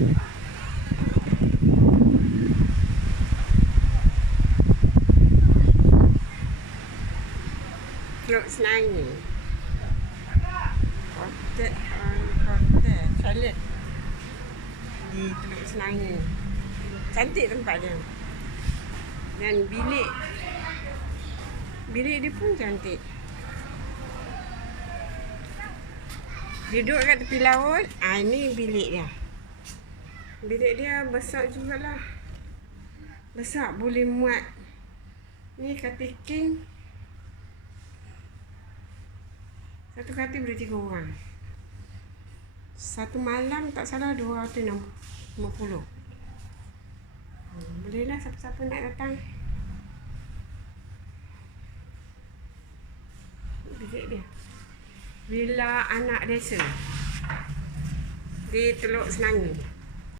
gitu. Teruk senang ni. Kotek, kotek, salad. Di Teruk Senang. Cantik tempat dia. Dan bilik. Bilik dia pun cantik. Duduk kat tepi laut. Ah, ha, bilik dia. Bilik dia besar jugalah. Besar boleh muat. Ni katil king. Satu katil boleh tiga orang. Satu malam tak salah dua ratus enam lima puluh. Hmm, Boleh lah siapa-siapa nak datang. Bilik dia. Villa anak desa. Di Teluk Senangi.